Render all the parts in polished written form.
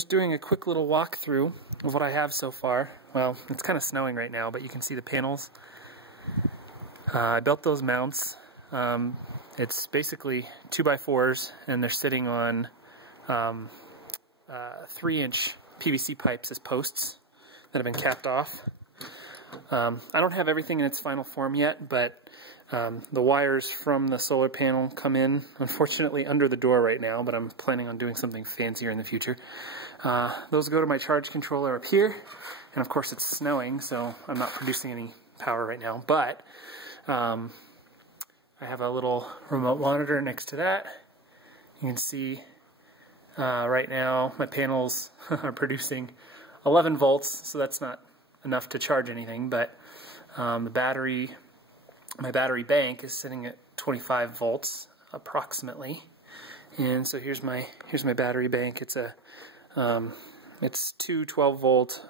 Just doing a quick little walkthrough of what I have so far. Well, it's kind of snowing right now, but you can see the panels. I built those mounts. It's basically 2x4s, and they're sitting on 3-inch PVC pipes as posts that have been capped off. I don't have everything in its final form yet, but the wires from the solar panel come in, unfortunately, under the door right now, but I'm planning on doing something fancier in the future. Those go to my charge controller up here, and of course it's snowing, so I'm not producing any power right now, but I have a little remote monitor next to that. You can see right now my panels are producing 11 volts, so that's not enough to charge anything, but my battery bank is sitting at 25 volts approximately, and so here's my battery bank. It's two 12-volt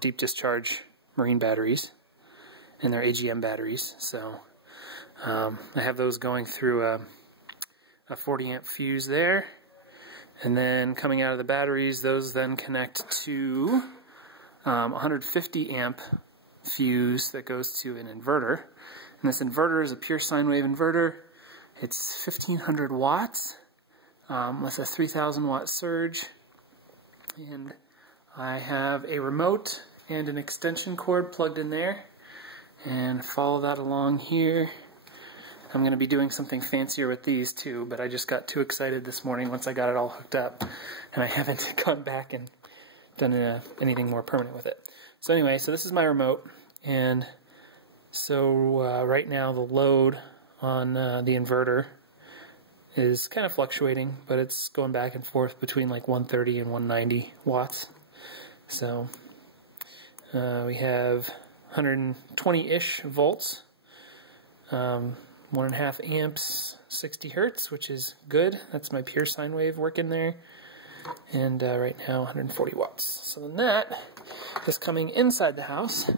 deep discharge marine batteries, and they're AGM batteries. So I have those going through a 40-amp fuse there, and then coming out of the batteries, those then connect to 150-amp fuse that goes to an inverter. And this inverter is a pure sine wave inverter. It's 1500 watts with a 3000 watt surge. And I have a remote and an extension cord plugged in there. And follow that along here. I'm going to be doing something fancier with these too, but I just got too excited this morning once I got it all hooked up. And I haven't gone back and done anything more permanent with it. So anyway, so this is my remote. And so right now the load on the inverter is kind of fluctuating, but it's going back and forth between like 130 and 190 watts. So we have 120-ish volts, 1.5 amps, 60 hertz, which is good. That's my pure sine wave working there. And right now 140 watts. So then that is coming inside the house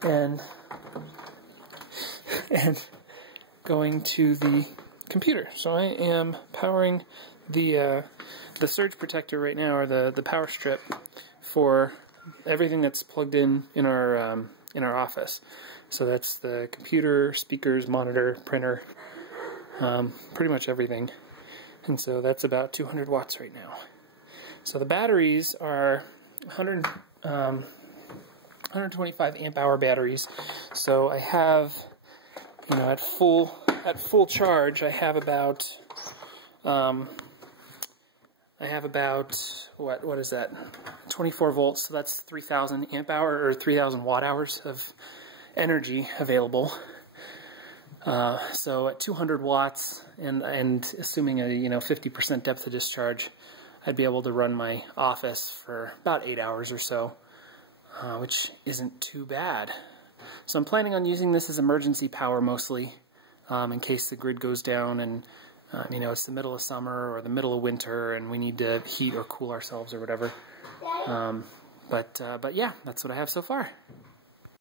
and going to the computer. So I am powering the surge protector right now, or the power strip, for everything that's plugged in our office. So that's the computer, speakers, monitor, printer, pretty much everything. And so that's about 200 watts right now. So the batteries are 125 amp hour batteries. So I have, at full charge, I have about what is that? 24 volts. So that's 3,000 amp hour or 3,000 watt hours of energy available. So at 200 watts and assuming a 50% depth of discharge, I'd be able to run my office for about 8 hours or so, which isn't too bad. So I'm planning on using this as emergency power mostly, in case the grid goes down and it's the middle of summer or the middle of winter and we need to heat or cool ourselves or whatever. But yeah, that's what I have so far.